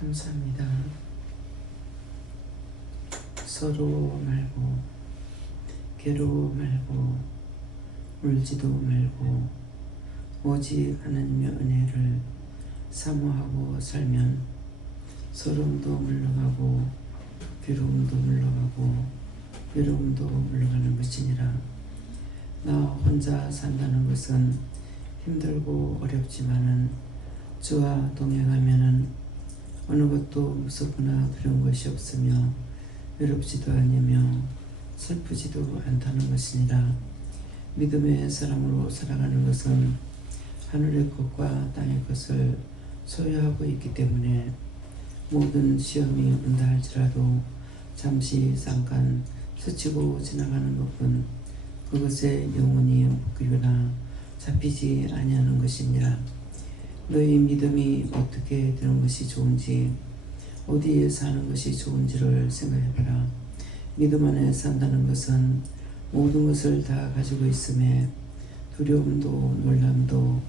감사합니다. 서로 말고 괴로워 말고 울지도 말고 오직 하나님의 은혜를 사모하고 살면 서러움도 물러가고 괴로움도 물러가고 외로움도 물러가는 것이니라. 나 혼자 산다는 것은 힘들고 어렵지만은 주와 동행하면은 어느 것도 무섭거나 두려운 것이 없으며 외롭지도 않으며 슬프지도 않다는 것이니라. 믿음의 사람으로 살아가는 것은 하늘의 것과 땅의 것을 소유하고 있기 때문에 모든 시험이 온다 할지라도 잠시 잠깐 스치고 지나가는 것뿐 그것에 영원히 묶이거나 잡히지 아니하는 것이니라. 너희 믿음이 어떻게 되는 것이 좋은지 어디에 사는 것이 좋은지를 생각해봐라. 믿음 안에 산다는 것은 모든 것을 다 가지고 있음에 두려움도 놀람도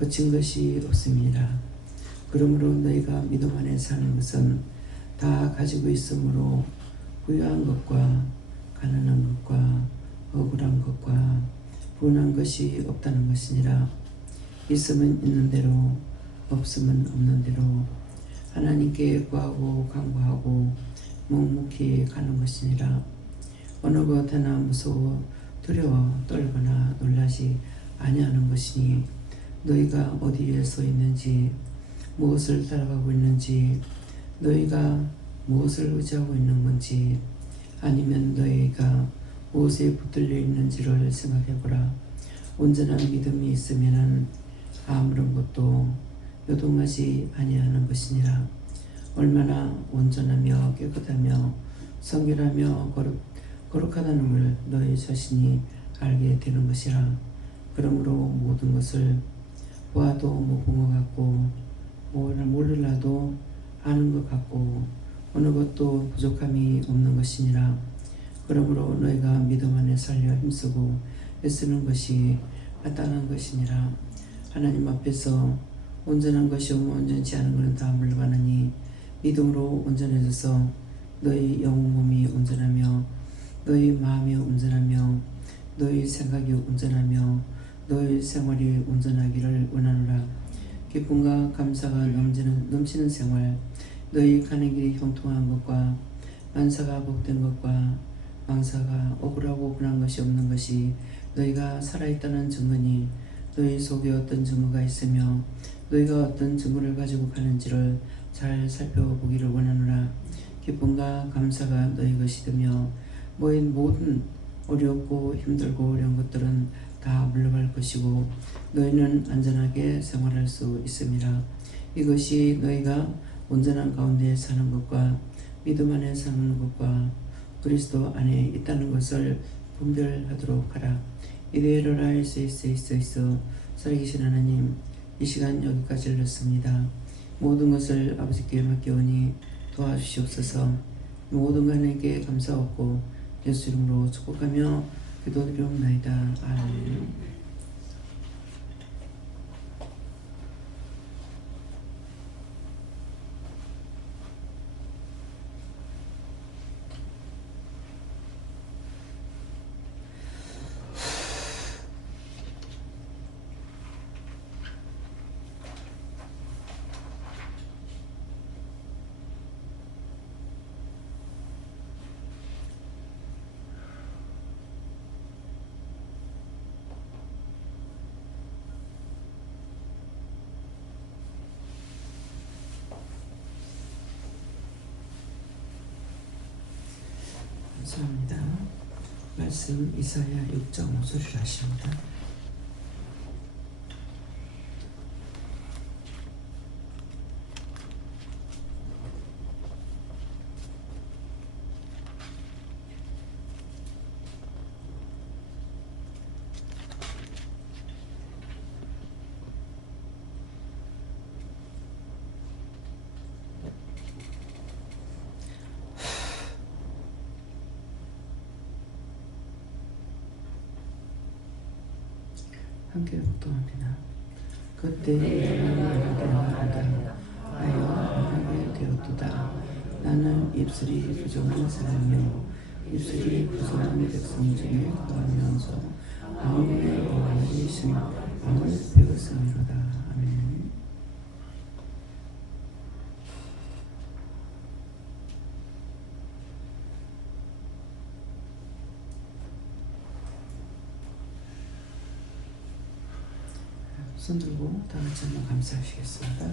거친 것이 없습니다. 그러므로 너희가 믿음 안에 사는 것은 다 가지고 있으므로 부유한 것과 가난한 것과 억울한 것과 분한 것이 없다는 것이니라. 있으면 있는 대로 없으면 없는 대로 하나님께 구하고 간구하고 묵묵히 가는 것이니라. 어느 것 하나 무서워 두려워 떨거나 놀라지 아니하는 것이니 너희가 어디에 서 있는지 무엇을 따라가고 있는지 너희가 무엇을 의지하고 있는 건지 아니면 너희가 무엇에 붙들려 있는지를 생각해보라. 온전한 믿음이 있으면 아무런 것도 요동하지 아니하는 것이니라. 얼마나 온전하며 깨끗하며 성결하며 거룩하다는 걸 너희 자신이 알게 되는 것이라. 그러므로 모든 것을 보아도 못 본 것 같고 모르라도 아는 것 같고 어느 것도 부족함이 없는 것이니라. 그러므로 너희가 믿음 안에 살려 힘쓰고 애쓰는 것이 마땅한 것이니라. 하나님 앞에서 온전한 것이 온전치 않은 것은 다 물러가느니 믿음으로 온전해져서 너희 영혼 몸이 온전하며 너희 마음이 온전하며 너희 생각이 온전하며 너희 생활이 온전하기를 원하노라. 기쁨과 감사가 넘치는 생활, 너희 가는 길이 형통한 것과 만사가 복된 것과 망사가 억울하고 분한 것이 없는 것이 너희가 살아있다는 증거니 너희 속에 어떤 증거가 있으며 너희가 어떤 증거를 가지고 가는지를 잘 살펴보기를 원하노라. 기쁨과 감사가 너희 것이 되며 모든 어렵고 힘들고 어려운 것들은 다 물러갈 것이고 너희는 안전하게 생활할 수 있음이라. 이것이 너희가 온전한 가운데 사는 것과 믿음 안에 사는 것과 그리스도 안에 있다는 것을 분별하도록 하라. 이대로라 있어 살아계신 하나님, 이 시간 여기까지 넣습니다. 모든 것을 아버지께 맡겨오니 도와주시옵소서. 모든 하나님께 감사하고 예수 이름으로 축복하며 기도드리옵나이다. 아멘. 감사합니다. 말씀 이사야 6.5절을 하십니다. 함께 복동합니다. 그때 내가 너에게 말하되 하여 망하게 되었도다. 나는 입술이 부정한 사람이요 입술이 부정한 백성 중에 거하면서 만군의 여호와이신 왕을 배웠음이로다. 아멘. 손 들고 다 같이 한번 감사하시겠습니다.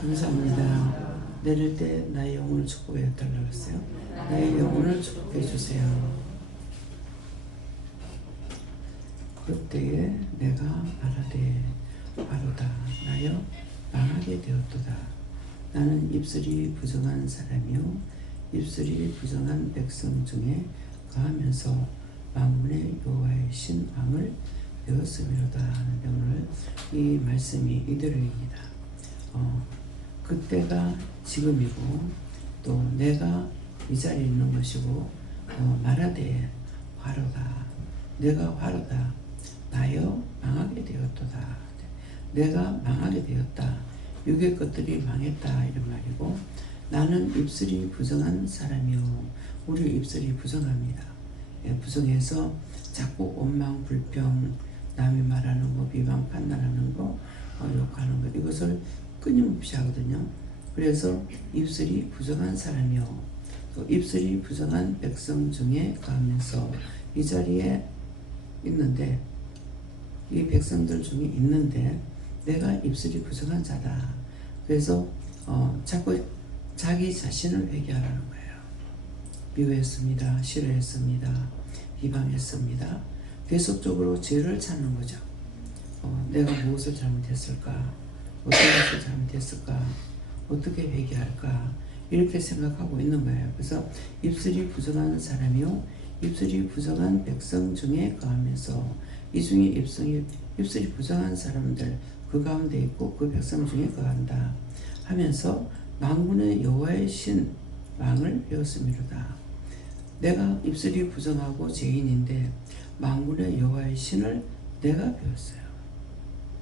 감사합니다. 내릴 때 나의 영혼을 축복해 달라고 했어요. 나의 영혼을 축복해 주세요. 그때에 내가 말하되 바로다 나여 망하게 되었도다. 나는 입술이 부정한 사람이요 입술이 부정한 백성 중에 거하면서 만군의 여호와이신 왕을 배웠음이로다 하는데 오늘 이 말씀이 이대로입니다. 그때가 지금이고 또 내가 이 자리에 있는 것이고 말하되 화로다 내가 화로다 나여 망하게 되었도다. 내가 망하게 되었다. 육의 것들이 망했다 이런 말이고 나는 입술이 부정한 사람이요 우리 입술이 부정합니다. 부정해서 자꾸 원망 불평 남이 말하는 거 비방 판단하는 거 욕하는 거 이것을 끊임없이 하거든요. 그래서 입술이 부정한 사람이요 또 입술이 부정한 백성 중에 거하면서 이 자리에 있는데 이 백성들 중에 있는데 내가 입술이 부정한 자다. 그래서 자꾸 자기 자신을 회개하라는 거예요. 미워했습니다. 싫어했습니다. 비방했습니다. 계속적으로 죄를 찾는 거죠. 내가 무엇을 잘못했을까? 어떤 것을 잘못했을까? 어떻게 회개할까? 이렇게 생각하고 있는 거예요. 그래서 입술이 부정한 사람이요 입술이 부정한 백성 중에 거하면서 이 중에 입술이 부정한 사람들 그 가운데 있고 그 백성 중에 거한다 하면서 만군의 여호와의 신 왕을 배웠음이로다. 내가 입술이 부정하고 죄인인데 만군의 여호와의 신을 내가 배웠어요.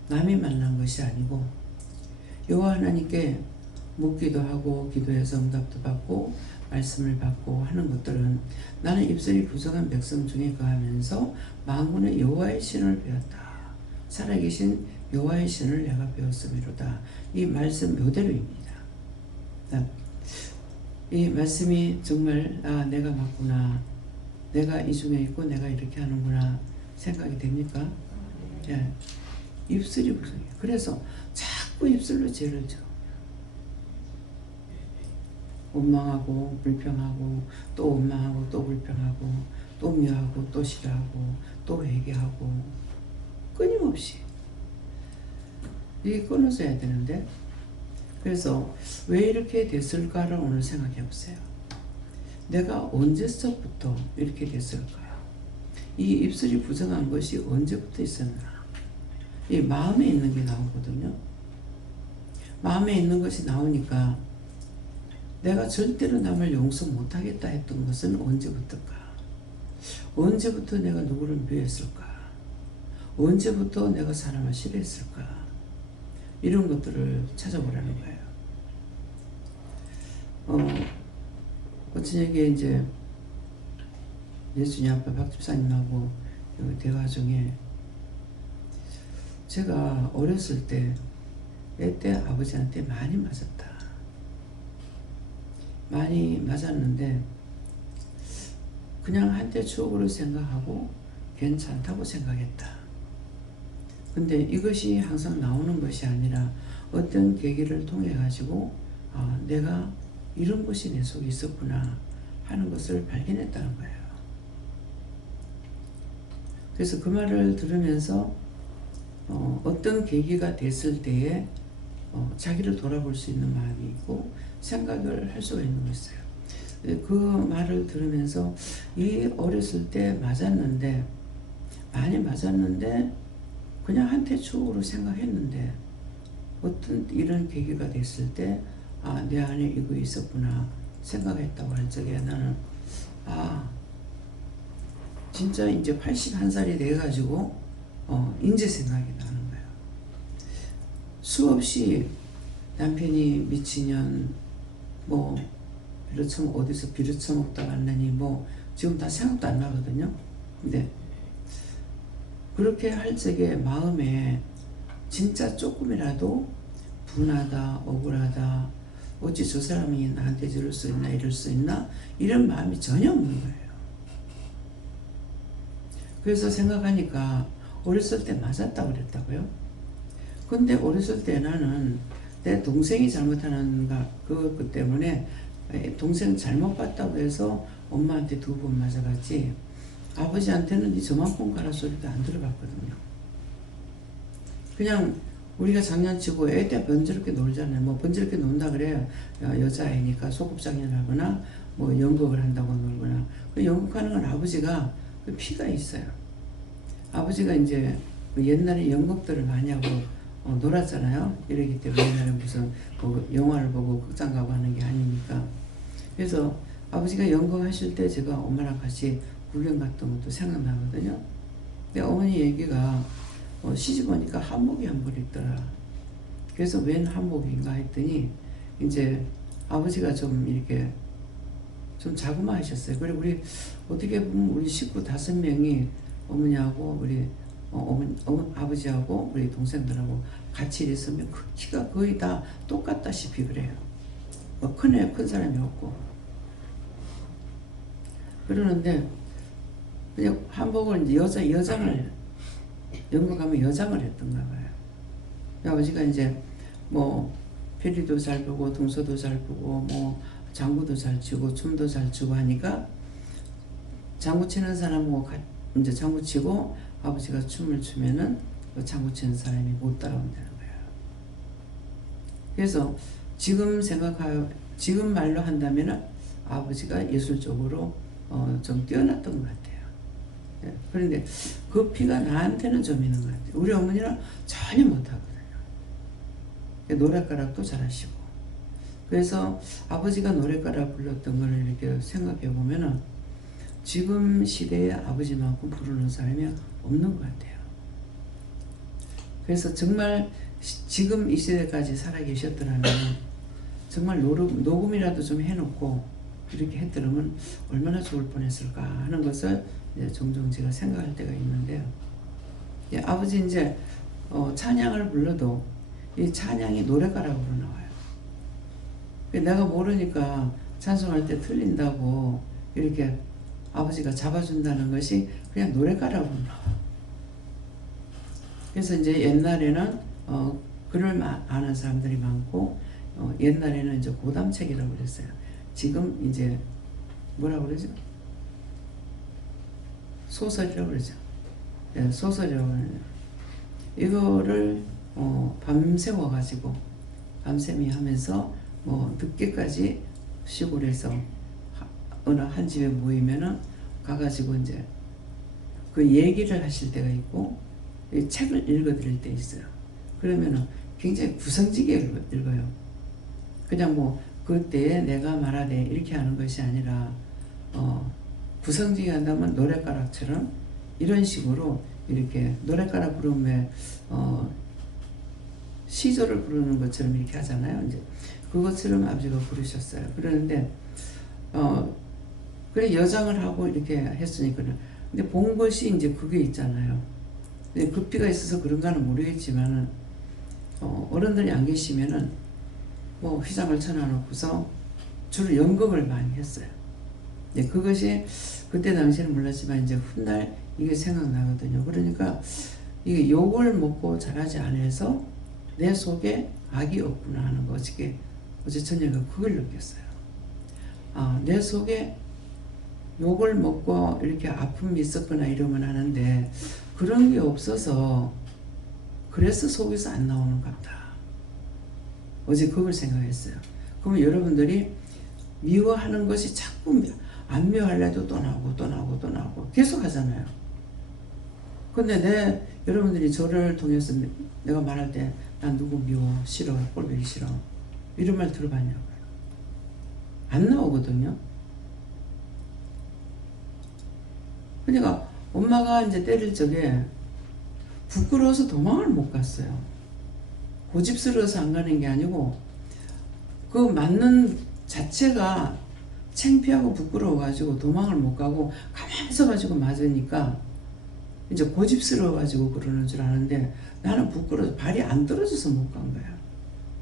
남이 만난 것이 아니고 여호와 하나님께 묻기도 하고 기도해서 응답도 받고 말씀을 받고 하는 것들은 나는 입술이 부정한 백성 중에 거하면서 만군의 여호와의 신을 배웠다. 살아계신 여호와의 신을 내가 배웠음이로다. 이 말씀 이대로입니다. 이 말씀이 정말 내가 맞구나. 내가 이 중에 있고 내가 이렇게 하는구나 생각이 됩니까? 예. 입술이 부정해요. 그래서 자꾸 입술로 죄를 져. 원망하고 불평하고 또 원망하고 또 불평하고 또 미워하고 또 싫어하고 또 회개하고 끊임없이 이게 끊어져야 되는데 그래서 왜 이렇게 됐을까를 오늘 생각해 보세요. 내가 언제서부터 이렇게 됐을까요? 이 입술이 부정한 것이 언제부터 있었나? 이 마음에 있는 게 나오거든요. 마음에 있는 것이 나오니까 내가 절대로 남을 용서 못하겠다 했던 것은 언제부터일까? 언제부터 내가 누구를 미워했을까? 언제부터 내가 사람을 싫어했을까? 이런 것들을 찾아보라는 거예요. 어쩌게 이제 예수님 앞에 박 집사님하고 대화 중에 제가 어렸을 때 애때 아버지한테 많이 맞았다. 많이 맞았는데 그냥 한때 추억으로 생각하고 괜찮다고 생각했다. 근데 이것이 항상 나오는 것이 아니라 어떤 계기를 통해 가지고 내가 이런 것이 내 속에 있었구나 하는 것을 발견했다는 거예요. 그래서 그 말을 들으면서 어떤 계기가 됐을 때에 자기를 돌아볼 수 있는 마음이 있고 생각을 할 수가 있는 것이에요. 그 말을 들으면서 이 어렸을 때 맞았는데 많이 맞았는데 그냥 한때 추억으로 생각했는데 어떤 이런 계기가 됐을 때 내 안에 이거 있었구나 생각했다고 할 적에 나는 진짜 이제 81살이 돼가지고 이제 생각이 나는 거예요. 수없이 남편이 미친년 뭐 비료처먹 어디서 비료처먹다 왔느니 뭐 지금 다 생각도 안 나거든요. 근데 그렇게 할 적에 마음에 진짜 조금이라도 분하다, 억울하다, 어찌 저 사람이 나한테 저럴 수 있나, 이럴 수 있나, 이런 마음이 전혀 없는 거예요. 그래서 생각하니까 어렸을 때 맞았다고 그랬다고요. 근데 어렸을 때 나는 내 동생이 잘못하는 그 때문에 동생 잘못 봤다고 해서 엄마한테 2번 맞아갔지, 아버지한테는 니 저만큼 가라 소리도 안 들어봤거든요. 그냥 우리가 장난치고 애들 번지르게 놀잖아요. 뭐 번지르게 논다 그래요. 여자애니까 소꿉장난하거나 뭐 연극을 한다고 놀거나. 그 연극하는 건 아버지가 그 피가 있어요. 아버지가 이제 옛날에 연극들을 많이 하고 놀았잖아요. 이러기 때문에 옛날에 무슨 뭐 영화를 보고 극장 가고 하는 게 아니니까. 그래서 아버지가 연극하실 때 제가 엄마랑 같이 구경 갔던 것도 생각나거든요. 근데 어머니 얘기가 시집 오니까 한복이 한 벌 있더라. 그래서 웬 한복인가 했더니 이제 아버지가 좀 이렇게 좀 자그마하셨어요. 그리고 우리 어떻게 보면 우리 식구 5명이 어머니하고 우리 아버지하고 우리 동생들하고 같이 있으면 그 키가 거의 다 똑같다시피 그래요. 뭐 큰 사람이 없고. 그러는데 그냥 한복을 이제 여장을 연극하면 여장을 했던가 봐요. 아버지가 이제 뭐 페리도 잘 보고 동서도 잘 보고 뭐 장구도 잘 치고 춤도 잘 추고 하니까 장구 치는 사람하고 이제 장구 치고 아버지가 춤을 추면은 그 장구 치는 사람이 못 따라온다는 거예요. 그래서 지금 말로 한다면은 아버지가 예술적으로 좀 뛰어났던 것 같아요. 예, 그런데 그 피가 나한테는 좀 있는 것 같아요. 우리 어머니는 전혀 못하거든요. 노랫가락도 잘하시고. 그래서 아버지가 노랫가락 불렀던 걸 이렇게 생각해 보면은 지금 시대에 아버지만큼 부르는 사람이 없는 것 같아요. 그래서 정말 지금 이 시대까지 살아계셨더라면 정말 녹음이라도 좀 해놓고 이렇게 했더라면 얼마나 좋을 뻔했을까 하는 것을 종종 제가 생각할 때가 있는데요. 아버지 이제 찬양을 불러도 이 찬양이 노랫가락으로 나와요. 내가 모르니까 찬송할 때 틀린다고 이렇게 아버지가 잡아준다는 것이 그냥 노랫가락으로 나와. 그래서 이제 옛날에는 글을 아는 사람들이 많고 옛날에는 이제 고담책이라고 그랬어요. 지금 이제 뭐라고 그러죠? 소설이라고 그러죠. 네, 소설이라고 그러죠. 이거를 밤새워가지고 밤샘이 하면서 뭐 늦게까지 시골에서 어느 한 집에 모이면은 가가지고 이제 그 얘기를 하실 때가 있고 책을 읽어드릴 때 있어요. 그러면은 굉장히 구성지게 읽어요. 그냥 뭐 그때에 내가 말하되 이렇게 하는 것이 아니라 구성지게 한다면 노랫가락처럼 이런 식으로 이렇게 노랫가락 부르면 시조를 부르는 것처럼 이렇게 하잖아요. 이제 그것처럼 아버지가 부르셨어요. 그러는데 그래 여장을 하고 이렇게 했으니까는. 근데 본 것이 이제 그게 있잖아요. 근데 급비가 있어서 그런가는 모르겠지만은 어른들이 안 계시면은 뭐 휘장을 쳐놔놓고서 주로 연극을 많이 했어요. 네, 그것이 그때 당시에는 몰랐지만 이제 훗날 이게 생각나거든요. 그러니까 이게 욕을 먹고 자라지 않아서 내 속에 악이 없구나 하는 거 어제 저녁에 그걸 느꼈어요. 내 속에 욕을 먹고 이렇게 아픔이 있었거나 이러면 하는데 그런 게 없어서 그래서 속에서 안 나오는 것 같다. 어제 그걸 생각했어요. 그러면 여러분들이 미워하는 것이 자꾸 안 미워하려도 또 나오고 계속 하잖아요. 근데 여러분들이 저를 통해서 내가 말할 때 난 누구 미워, 싫어, 꼴보기 싫어 이런 말 들어봤냐고요. 안 나오거든요. 그러니까 엄마가 이제 때릴 적에 부끄러워서 도망을 못 갔어요. 고집스러워서 안 가는 게 아니고 그 맞는 자체가 창피하고 부끄러워가지고 도망을 못 가고 가만히 있어가지고 맞으니까 이제 고집스러워가지고 그러는 줄 아는데 나는 부끄러워서 발이 안 떨어져서 못 간 거야.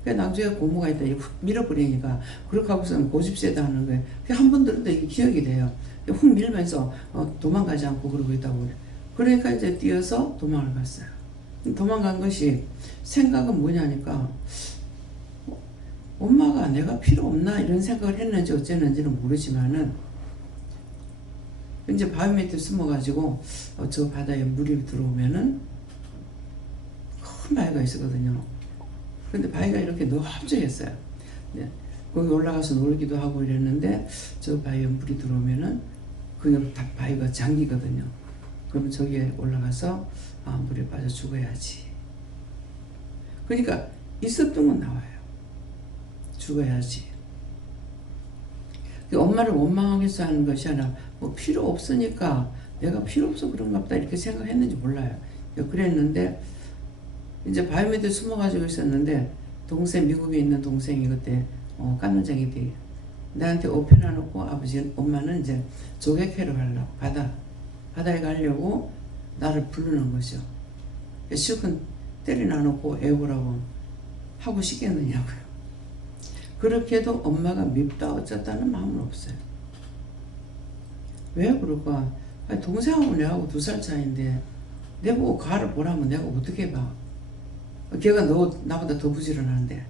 그 나중에 고모가 있다 훅 밀어버리니까 그렇게 하고서는 고집세다 하는 거예요. 한 번 들어도 이게 기억이 돼요. 훅 밀면서 도망가지 않고 그러고 있다고 그래. 그러니까 이제 뛰어서 도망을 갔어요. 도망간 것이 생각은 뭐냐니까 엄마가 내가 필요 없나 이런 생각을 했는지 어쨌는지는 모르지만은 이제 바위 밑에 숨어가지고 저 바다에 물이 들어오면은 큰 바위가 있었거든요. 근데 바위가 이렇게 넓적했어요. 네. 거기 올라가서 놀기도 하고 이랬는데 저 바위에 물이 들어오면은 그 바위가 잠기거든요. 그러면 저기에 올라가서 물에 빠져 죽어야지. 그러니까 있었던 건 나와요. 죽어야지. 엄마를 원망하기 위해서 하는 것이 아니라 뭐 필요 없으니까 내가 필요 없어 그런가 보다 이렇게 생각했는지 몰라요. 그랬는데 이제 바위 밑에 숨어가지고 있었는데 미국에 있는 동생이 그때 까는쟁이 돼 나한테 옷 펴놔놓고 엄마는 이제 조개 캐러 가려고 바다에 가려고 나를 부르는 거죠. 실컷 때려놔놓고 애보라고 하고 싶겠느냐고요. 그렇게 해도 엄마가 밉다 어쩌다는 마음은 없어요. 왜 그럴까? 동생하고 내하고 2살 차이인데 내보고 가를 보라면 내가 어떻게 봐? 걔가 나보다 더 부지런한데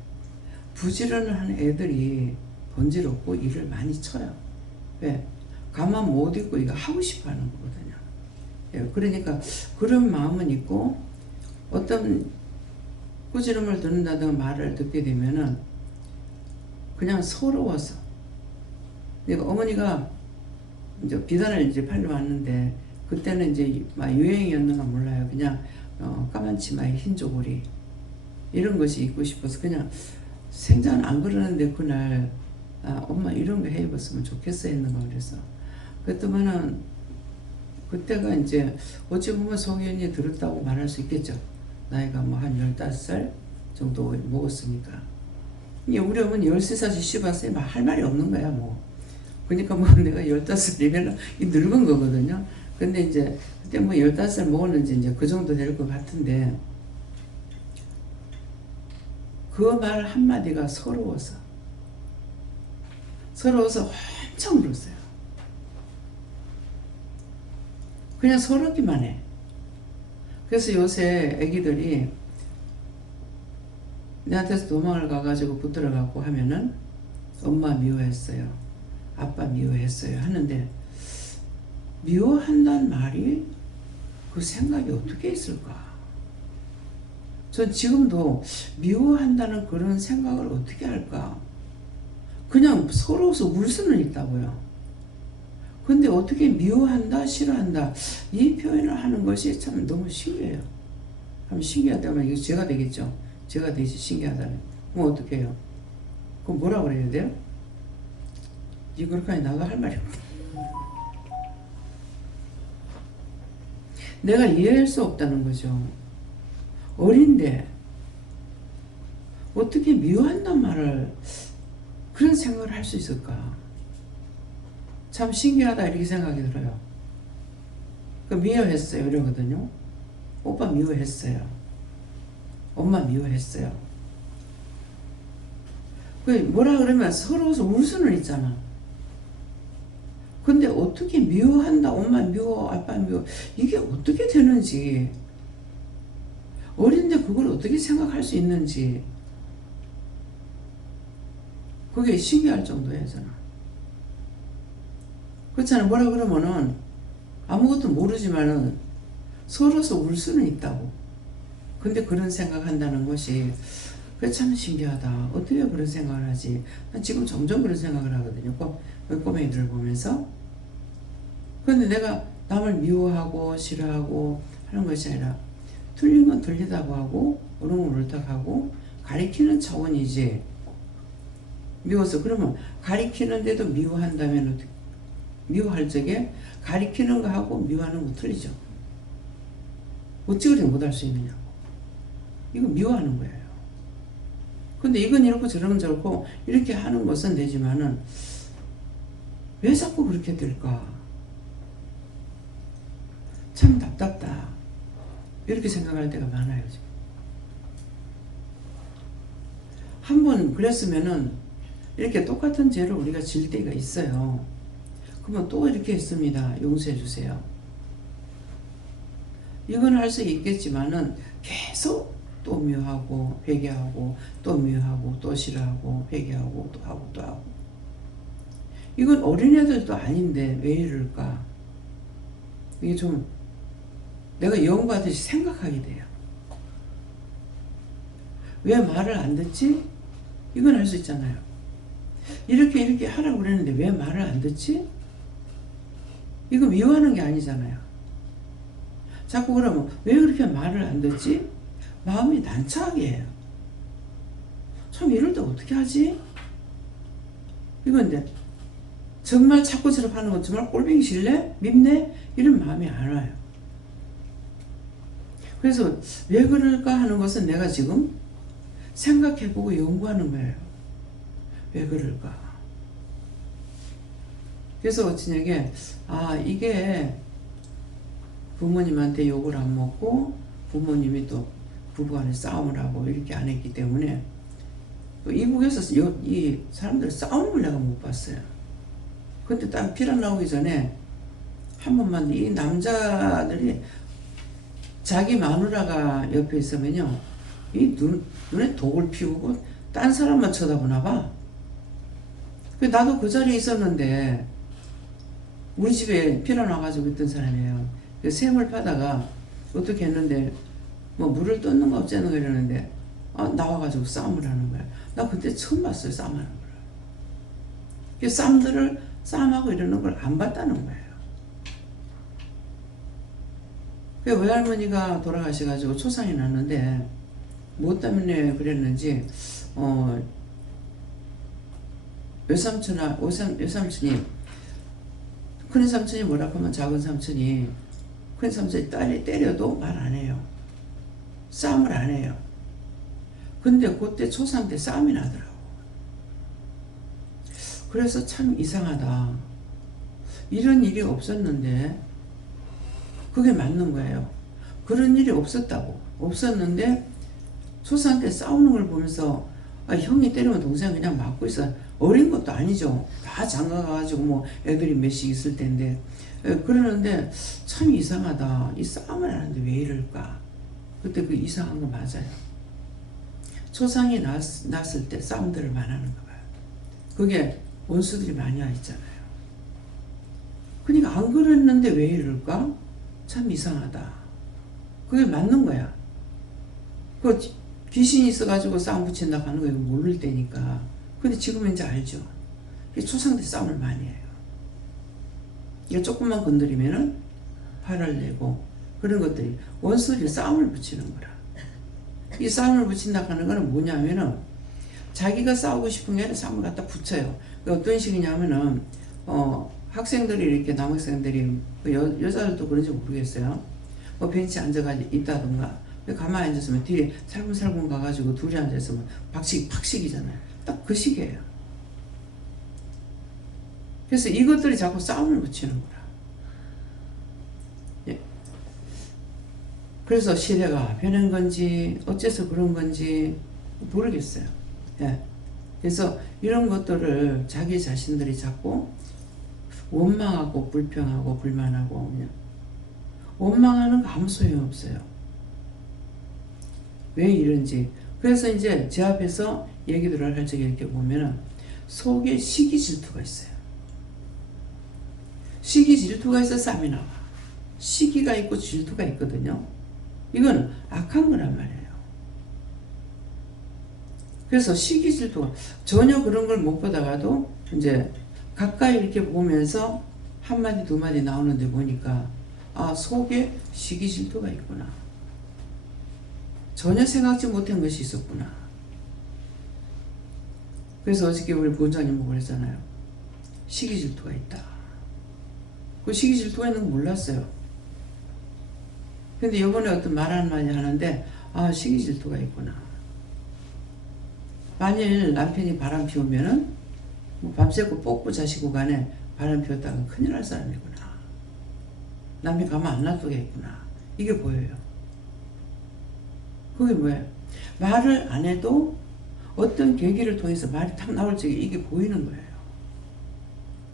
부지런한 애들이 번지럽고 일을 많이 쳐요. 왜? 가만 못 있고 이거 하고 싶어 하는 거거든요. 그러니까 그런 마음은 있고 어떤 꾸지람을 듣는다든가 말을 듣게 되면은 그냥 서러워서. 그러니까 어머니가 이제 비단을 이제 팔러 왔는데 그때는 이제 막 유행이었는가 몰라요. 그냥 까만 치마에 흰 조거리 이런 것이 입고 싶어서 그냥 생전 안 그러는데 그날 엄마 이런 거 해 입었으면 좋겠어 했는가 그래서 그랬더만은 그때가 이제 어찌 보면 소견이 들었다고 말할 수 있겠죠. 나이가 뭐 한 15살 정도 먹었으니까. 우리 어머니 13살씩 씹었어요. 막 할 말이 없는 거야, 뭐. 그러니까 뭐 내가 15살이면 늙은 거거든요. 근데 이제 그때 뭐 15살 먹었는지 이제 그 정도 될 것 같은데 그 말 한마디가 서러워서 엄청 울었어요. 그냥 서럽기만 해. 그래서 요새 애기들이 내한테서 도망을 가가지고 붙들어가고 하면은 엄마 미워했어요. 아빠 미워했어요. 하는데 미워한다는 말이 그 생각이 어떻게 있을까? 전 지금도 미워한다는 그런 생각을 어떻게 할까? 그냥 서러워서 울 수는 있다고요. 근데 어떻게 미워한다, 싫어한다 이 표현을 하는 것이 참 너무 신기해요. 그럼 신기하다면 이거 죄가 되겠죠. 죄가 되지 신기하다면. 그럼 어떻게 해요? 그럼 뭐라 그래야 돼요? 이거까지 나가 할 말이 없어. 내가 이해할 수 없다는 거죠. 어린데 어떻게 미워한단 말을 그런 생각을 할 수 있을까? 참 신기하다 이렇게 생각이 들어요. 그 미워했어요 이러거든요. 오빠 미워했어요. 엄마 미워했어요. 그 뭐라 그러면 서러워서 울 수는 있잖아. 근데 어떻게 미워한다, 엄마 미워, 아빠 미워, 이게 어떻게 되는지, 어린데 그걸 어떻게 생각할 수 있는지, 그게 신기할 정도야, 저는. 그렇잖아. 뭐라 그러면은 아무것도 모르지만은 서러워서 울 수는 있다고. 근데 그런 생각한다는 것이 그게 참 신기하다. 어떻게 그런 생각을 하지? 난 지금 점점 그런 생각을 하거든요. 꼬맹이들을 보면서. 근데 내가 남을 미워하고 싫어하고 하는 것이 아니라 틀린 건 틀리다고 하고 옳은 건 옳다고 하고 가리키는 차원이지. 미워서 그러면 가리키는데도 미워한다면 어떻게? 미워할 적에 가리키는 거 하고 미워하는 거 틀리죠. 어찌 그렇게 못할 수 있느냐고. 이거 미워하는 거예요. 근데 이건 이렇고 저런 저렇고 이렇게 하는 것은 되지만은 왜 자꾸 그렇게 될까? 참 답답다. 이렇게 생각할 때가 많아요. 지금. 한번 그랬으면은 이렇게 똑같은 죄를 우리가 질 때가 있어요. 그러면 또 이렇게 했습니다. 용서해 주세요. 이건 할 수 있겠지만은 계속 또 묘하고 회개하고 또 묘하고 또 싫어하고 회개하고 또 하고 또 하고. 이건 어린애들도 아닌데 왜 이럴까? 이게 좀 내가 영받듯이 생각하게 돼요. 왜 말을 안 듣지? 이건 할 수 있잖아요. 이렇게 하라고 그랬는데 왜 말을 안 듣지? 이거 미워하는 게 아니잖아요. 자꾸 그러면 왜 그렇게 말을 안 듣지? 마음이 난처하게 해요. 참 이럴 때 어떻게 하지? 이건데 정말 자꾸 저렇게 하는 거 정말 꼴보기 싫네? 밉네? 이런 마음이 안 와요. 그래서 왜 그럴까 하는 것은 내가 지금 생각해보고 연구하는 거예요. 왜 그럴까? 그래서 저녁에 이게 부모님한테 욕을 안 먹고 부모님이 또 부부간에 싸움을 하고 이렇게 안 했기 때문에 이북에서 이 사람들 싸움을 내가 못 봤어요. 근데 딱 피가 나오기 전에 한 번만 이 남자들이 자기 마누라가 옆에 있으면요 이 눈에 독을 피우고 딴 사람만 쳐다보나 봐. 나도 그 자리에 있었는데 우리 집에 피가 나가지고 있던 사람이에요. 샘을 파다가 어떻게 했는데 뭐 물을 떴는가 어쩌는가 이러는데 나와가지고 싸움을 하는 거야. 나 그때 처음 봤어요. 싸움하는 걸. 싸움하고 이러는 걸 안 봤다는 거예요. 외할머니가 돌아가셔가지고 초상이 났는데 뭐 때문에 그랬는지 외삼촌이 큰 삼촌이 뭐라 하면 작은 삼촌이 큰 삼촌이 딸이 때려도 말 안 해요. 싸움을 안 해요. 근데 그때 초상 때 싸움이 나더라고. 그래서 참 이상하다. 이런 일이 없었는데 그게 맞는 거예요. 그런 일이 없었는데 초상 때 싸우는 걸 보면서 형이 때리면 동생 그냥 맞고 있어. 어린 것도 아니죠. 다 장가가가지고 뭐 애들이 몇씩 있을 텐데 그러는데 참 이상하다. 이 싸움을 하는데 왜 이럴까? 그때 그 이상한 거 맞아요. 초상이 났을 때 싸움들을 많이 하는가 봐요. 그게 원수들이 많이 와 있잖아요. 그러니까 안 그랬는데 왜 이럴까? 참 이상하다. 그게 맞는 거야. 그 귀신이 있어가지고 싸움 붙인다고 하는 거 이거 모를 때니까. 근데 지금은 이제 알죠. 초상 때 싸움을 많이 해요. 이게 조금만 건드리면은 화를 내고 그런 것들이 원수들이 싸움을 붙이는 거라. 이 싸움을 붙인다고 하는 거는 뭐냐면은 자기가 싸우고 싶은 게 아니라 싸움을 갖다 붙여요. 어떤 식이냐면은 학생들이 이렇게 남학생들이 여자들도 그런지 모르겠어요. 뭐 벤치에 앉아가지고 있다던가 가만히 앉았으면 뒤에 살금살금 가가지고 둘이 앉아있으면 박식이잖아요. 딱 그 식이에요. 그래서 이것들이 자꾸 싸움을 붙이는 거라. 예. 그래서 시대가 변한 건지 어째서 그런 건지 모르겠어요. 예. 그래서 이런 것들을 자기 자신들이 자꾸 원망하고 불평하고 불만하고 그냥 원망하는 거 아무 소용없어요. 왜 이런지. 그래서 이제 제 앞에서 얘기들을 할 적에 이렇게 보면은 속에 시기 질투가 있어요. 시기 질투가 있어 싸움이 나와. 시기가 있고 질투가 있거든요. 이건 악한 거란 말이에요. 그래서 시기 질투가 전혀 그런 걸 못 보다가도 이제 가까이 이렇게 보면서 한마디 두 마디 나오는데 보니까 속에 시기 질투가 있구나. 전혀 생각지 못한 것이 있었구나. 그래서 어저께 우리 부원장님 보고 그랬잖아요. 시기 질투가 있다. 그 시기 질투가 있는 거 몰랐어요. 근데 이번에 어떤 말 한마디 하는데 시기 질투가 있구나. 만일 남편이 바람 피우면은 뭐 밤새고 뽀꾸 자시고 간에 바람 피웠다가 큰일 날 사람이구나. 남편 가만 안 놔두겠구나. 이게 보여요. 그게 뭐예요? 말을 안 해도 어떤 계기를 통해서 말이 탁 나올 적에 이게 보이는 거예요.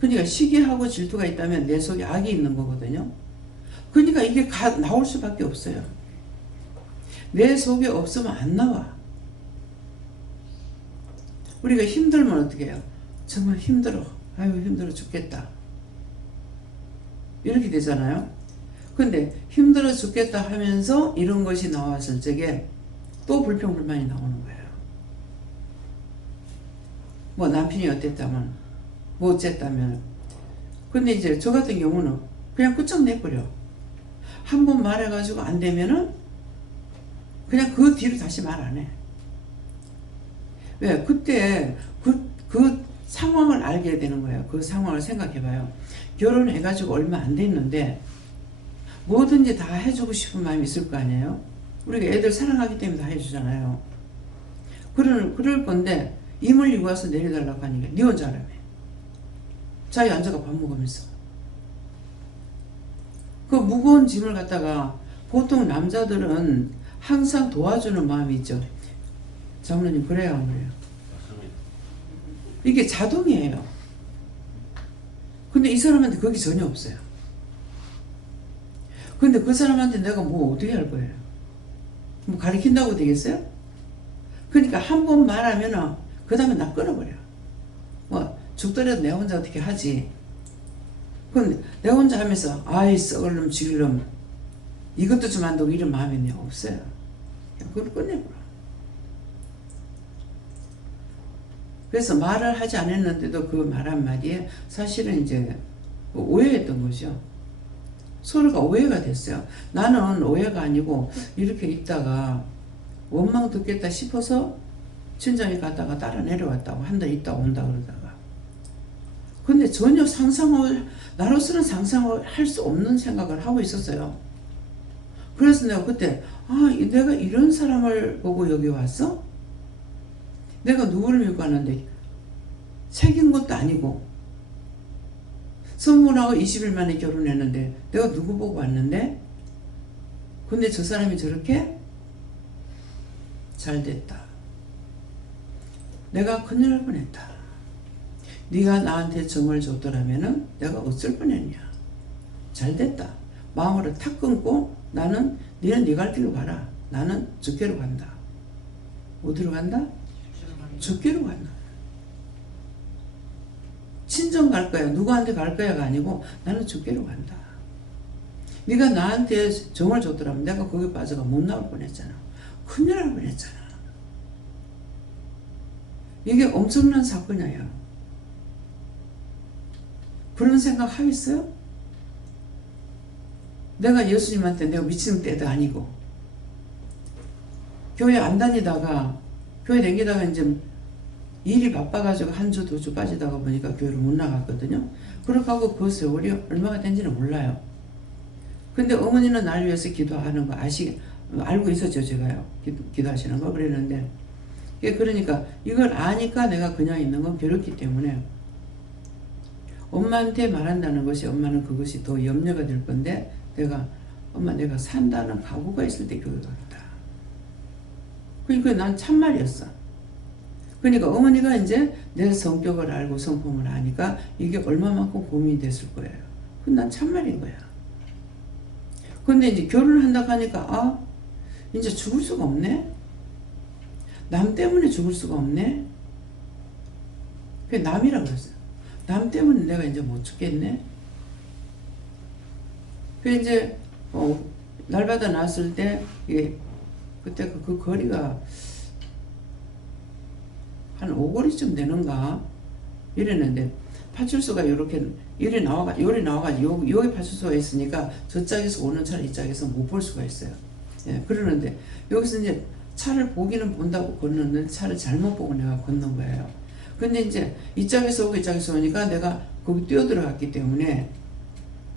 그러니까 시기하고 질투가 있다면 내 속에 악이 있는 거거든요. 그러니까 이게 나올 수밖에 없어요. 내 속에 없으면 안 나와. 우리가 힘들면 어떻게 해요? 정말 힘들어. 아유 힘들어 죽겠다. 이렇게 되잖아요. 근데 힘들어 죽겠다 하면서 이런 것이 나왔을 적에 또 불평불만이 나오는 거예요. 뭐 남편이 어땠다면 뭐 어쨌다면. 근데 이제 저 같은 경우는 그냥 끝장내버려. 한 번 말해가지고 안 되면은 그냥 그 뒤로 다시 말 안 해. 왜? 그때 그 상황을 알게 되는 거예요. 그 상황을 생각해봐요. 결혼해가지고 얼마 안 됐는데 뭐든지 다 해주고 싶은 마음이 있을 거 아니에요. 우리가 애들 사랑하기 때문에 다 해주잖아요. 그럴 건데 이물리고 와서 내려달라고 하니까 니 혼자 하라며. 자기 앉아가 밥 먹으면서. 그 무거운 짐을 갖다가 보통 남자들은 항상 도와주는 마음이 있죠. 장로님 그래요 안 그래요? 이게 자동이에요. 근데 이 사람한테 그게 전혀 없어요. 근데 그 사람한테 내가 뭐 어떻게 할 거예요? 뭐 가르친다고 되겠어요? 그러니까 한 번 말하면은 그 다음에 나 끊어버려. 뭐 죽더라도 내 혼자 어떻게 하지. 근데 내 혼자 하면서 아이 썩을 놈 죽일 놈 이것도 좀 한다고 이런 마음이 없어요. 그냥 그걸 끝내버려. 그래서 말을 하지 않았는데도 그 말 한마디에 사실은 이제 오해했던 거죠. 서로가 오해가 됐어요. 나는 오해가 아니고 이렇게 있다가 원망 듣겠다 싶어서 친정에 갔다가 따라 내려왔다고 한 달 있다 온다 그러다가 근데 전혀 나로서는 상상을 할 수 없는 생각을 하고 있었어요. 그래서 내가 그때 내가 이런 사람을 보고 여기 왔어? 내가 누구를 믿고 왔는데 사귄 것도 아니고 성분하고 20일 만에 결혼했는데 내가 누구 보고 왔는데 근데 저 사람이 저렇게 잘 됐다. 내가 큰일 날 뻔했다. 네가 나한테 정을 줬더라면은 내가 어쩔 뻔했냐. 잘 됐다. 마음으로 탁 끊고 나는 너는 네 갈 길로 가라. 나는 죽게로 간다. 어디로 간다? 죽게로 간다. 친정 갈 거야. 누구한테 갈 거야가 아니고 나는 죽게로 간다. 네가 나한테 정을 줬더라면 내가 거기 빠져가 못 나올 뻔했잖아. 큰일 날 뻔했잖아. 이게 엄청난 사건이에요. 그런 생각 하겠어요? 내가 예수님한테 내가 미치는 때도 아니고 교회 안 다니다가 교회 다니다가 이제 일이 바빠가지고 한 주 두 주 빠지다가 보니까 교회를 못 나갔거든요. 그렇게 하고 그 세월이 얼마가 된지는 몰라요. 근데 어머니는 날 위해서 기도하는 거 알고 있었죠. 제가요. 기도하시는 거 그랬는데 그러니까 이걸 아니까 내가 그냥 있는 건 괴롭기 때문에 엄마한테 말한다는 것이 엄마는 그것이 더 염려가 될 건데 엄마 내가 산다는 각오가 있을 때 교회 가겠다. 그러니까 난 참말이었어. 그러니까 어머니가 이제 내 성격을 알고 성품을 아니까 이게 얼마만큼 고민이 됐을 거예요. 근데 난 참말인 거야. 근데 이제 결혼을 한다고 하니까 이제 죽을 수가 없네. 남 때문에 죽을 수가 없네. 그게 남이라고 그랬어요. 남 때문에 내가 이제 못 죽겠네. 그 이제 날받아 나왔을 때 그때 그 거리가 한 5거리쯤 되는가 이랬는데 파출소가 이렇게 요리 나와가지고 여기 파출소가 있으니까 저짝에서 오는 차를 이짝에서 못 볼 수가 있어요. 예, 그러는데 여기서 이제 차를 보기는 본다고 건너는데 차를 잘못 보고 내가 건넌 거예요. 근데 이제 이짝에서 오고 이짝에서 오니까 내가 거기 뛰어들어갔기 때문에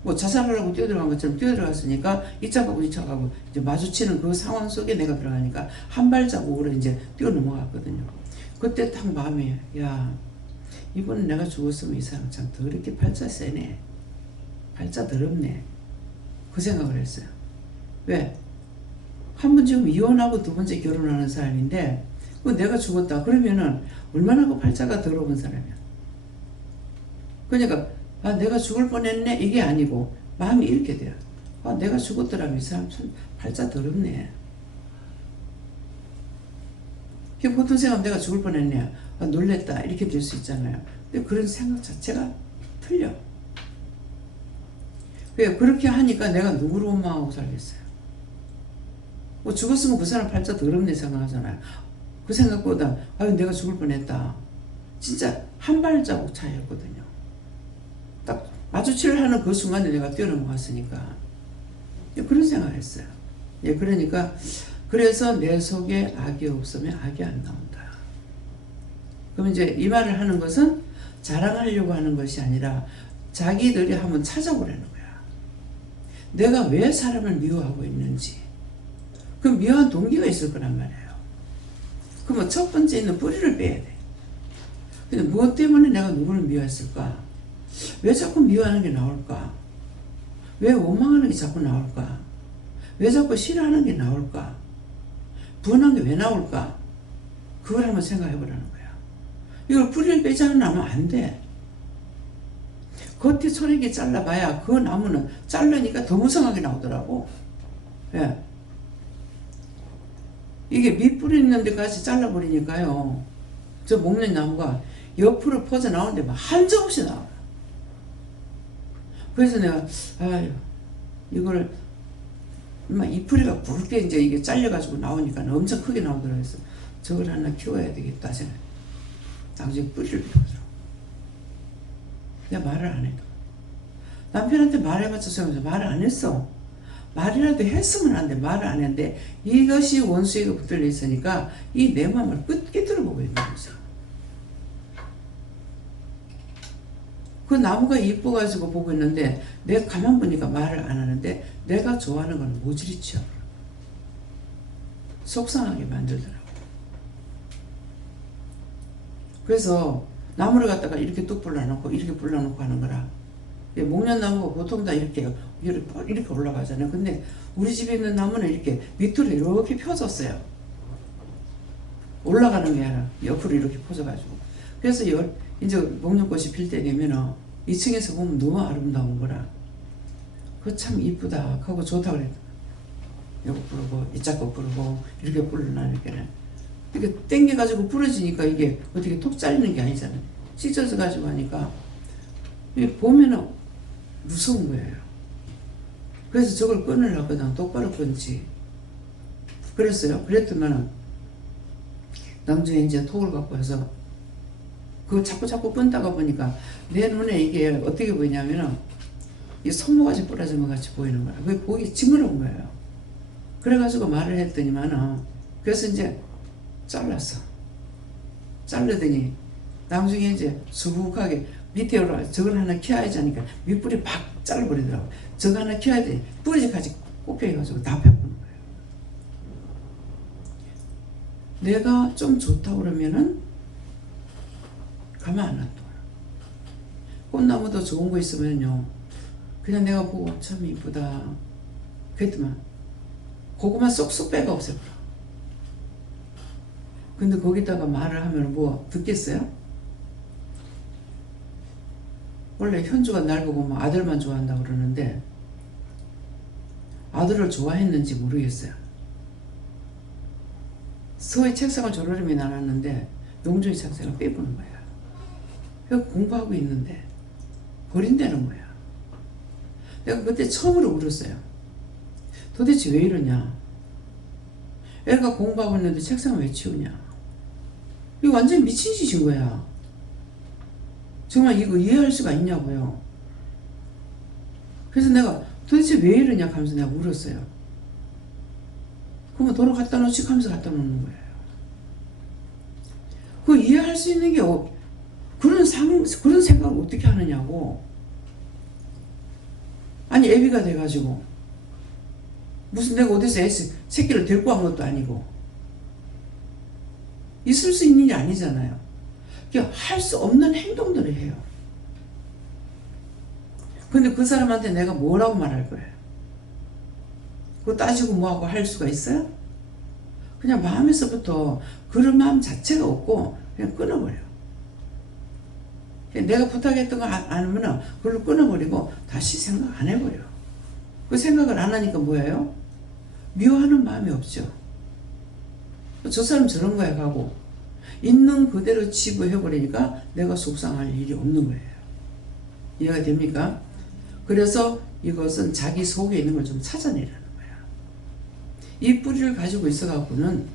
뭐 자살하려고 뛰어들어간 것처럼 뛰어들어갔으니까 이짝하고 이짝하고 이제 마주치는 그 상황 속에 내가 들어가니까 한 발자국으로 이제 뛰어 넘어갔거든요. 그때 딱 마음에 야 이번엔 내가 죽었으면 이 사람 참 더럽게 팔자 세네. 팔자 더럽네. 그 생각을 했어요. 왜? 한 번 지금 이혼하고 두 번째 결혼하는 사람인데 내가 죽었다 그러면은 얼마나 그 팔자가 더러운 사람이야. 그러니까 아 내가 죽을 뻔했네 이게 아니고 마음이 이렇게 돼요. 아 내가 죽었더라면 이 사람 참 팔자 더럽네. 보통 생각하면 내가 죽을 뻔했네. 아, 놀랬다 이렇게 될 수 있잖아요. 근데 그런 생각 자체가 틀려. 왜 그렇게 하니까 내가 누구를 원망하고 살겠어요. 뭐 죽었으면 그 사람 팔자 더럽네 생각하잖아요. 그 생각보다 아유 내가 죽을 뻔했다. 진짜 한 발자국 차이였거든요. 딱 마주치를 하는 그 순간에 내가 뛰어넘어갔으니까 그런 생각을 했어요. 예, 그러니까 그래서 내 속에 악이 없으면 악이 안 나온다. 그럼 이제 이 말을 하는 것은 자랑하려고 하는 것이 아니라 자기들이 한번 찾아보라는 거야. 내가 왜 사람을 미워하고 있는지. 그 미워한 동기가 있을 거란 말이에요. 그러면 첫 번째 있는 뿌리를 빼야 돼. 근데 무엇 때문에 내가 누구를 미워했을까? 왜 자꾸 미워하는 게 나올까? 왜 원망하는 게 자꾸 나올까? 왜 자꾸 싫어하는 게 나올까? 분한 게 왜 나올까? 그걸 한번 생각해 보라는 거야. 이걸 뿌리를 빼지 않으면 안 돼. 겉에 소리게 잘라봐야 그 나무는 자르니까 더 무성하게 나오더라고. 예. 이게 밑뿌리 있는 데까지 잘라버리니까요. 저 목련 나무가 옆으로 퍼져 나오는데 막 한 점 없이 나와요. 그래서 내가 아유 이걸 이 뿌리가 굵게 이제 이게 잘려가지고 나오니까 엄청 크게 나오더라고요. 그래서 저걸 하나 키워야 되겠다 생각. 나중에 뿌리를 키우더라고. 내가 말을 안 해. 남편한테 말해봤자 소용없어. 말을 안 했어. 말이라도 했으면 안 돼. 말을 안 했는데 이것이 원수에게 붙들려 있으니까 이 내 마음을 꿰뚫어 보고 있는 거죠. 그 나무가 이뻐가지고 보고 있는데 내가 가만 보니까 말을 안 하는데 내가 좋아하는 건 모질이 치워. 속상하게 만들더라고. 그래서 나무를 갖다가 이렇게 뚝 불러놓고 이렇게 불러놓고 하는 거라. 목련나무가 보통 다 이렇게 올라가잖아요. 근데 우리 집에 있는 나무는 이렇게 밑으로 이렇게 펴졌어요. 올라가는 게 아니라 옆으로 이렇게 펴져가지고. 그래서 이제 목련꽃이 필 때 되면은 2층에서 보면 너무 아름다운 거라. 그거 참 이쁘다 하고 좋다 그래. 요거 부르고 이 짝거 부르고 이렇게 부르나 이렇게 땡겨가지고 부러지니까 이게 어떻게 톡 잘리는 게 아니잖아요. 찢어져 가지고 하니까 보면은 무서운 거예요. 그래서 저걸 끊으려고 그냥 똑바로 끊지. 그랬어요. 그랬더만은 나중에 이제 톡을 갖고 와서 그거 자꾸 끊다가 보니까 내 눈에 이게 어떻게 보이냐면은 이 손모가지 부러진 것 같이 보이는 거야. 그게 보기 징그러운 거예요. 그래가지고 말을 했더니만은 그래서 이제 잘랐어. 자르더니 나중에 이제 수북하게 밑에 올라가 저걸 하나 키워야지 하니까 밑뿌리 팍 잘라버리더라고. 저거 하나 키워야 돼. 뿌리까지 꼽혀가지고 다 펴보는 거예요. 내가 좀 좋다 그러면은 가만 안 놔둬요. 꽃나무도 좋은 거 있으면요. 그냥 내가 보고 참 이쁘다. 그랬더만 그거만 쏙쏙 빼가 없애버려. 근데 거기다가 말을 하면 뭐 듣겠어요? 원래 현주가 날 보고 막 아들만 좋아한다고 그러는데 아들을 좋아했는지 모르겠어요. 서의 책상을 조르르며 나눴는데 용준이 책상을 빼보는 거야. 그래서 공부하고 있는데 버린다는 거야. 내가 그때 처음으로 울었어요. 도대체 왜 이러냐. 애가 공부하고 있는데 책상을 왜 치우냐. 이거 완전 미친 짓인 거야. 정말 이거 이해할 수가 있냐고요. 그래서 내가 도대체 왜 이러냐 하면서 내가 울었어요. 그러면 도로 갖다 놓지 하면서 갖다 놓는 거예요. 그 이해할 수 있는 게 그런 생각을 어떻게 하느냐고. 아니 애비가 돼가지고 무슨 내가 어디서 새끼를 데리고 한 것도 아니고 있을 수 있는 일이 아니잖아요. 할 수 없는 행동들을 해요. 근데 그 사람한테 내가 뭐라고 말할 거예요? 그거 따지고 뭐하고 할 수가 있어요? 그냥 마음에서부터 그런 마음 자체가 없고 그냥 끊어버려요. 내가 부탁했던 거 아니면 그걸로 끊어버리고 다시 생각 안 해버려. 그 생각을 안 하니까 뭐예요? 미워하는 마음이 없죠. 저 사람 저런 거야 가고 있는 그대로 치부해버리니까 내가 속상할 일이 없는 거예요. 이해가 됩니까? 그래서 이것은 자기 속에 있는 걸 좀 찾아내라는 거야. 이 뿌리를 가지고 있어갖고는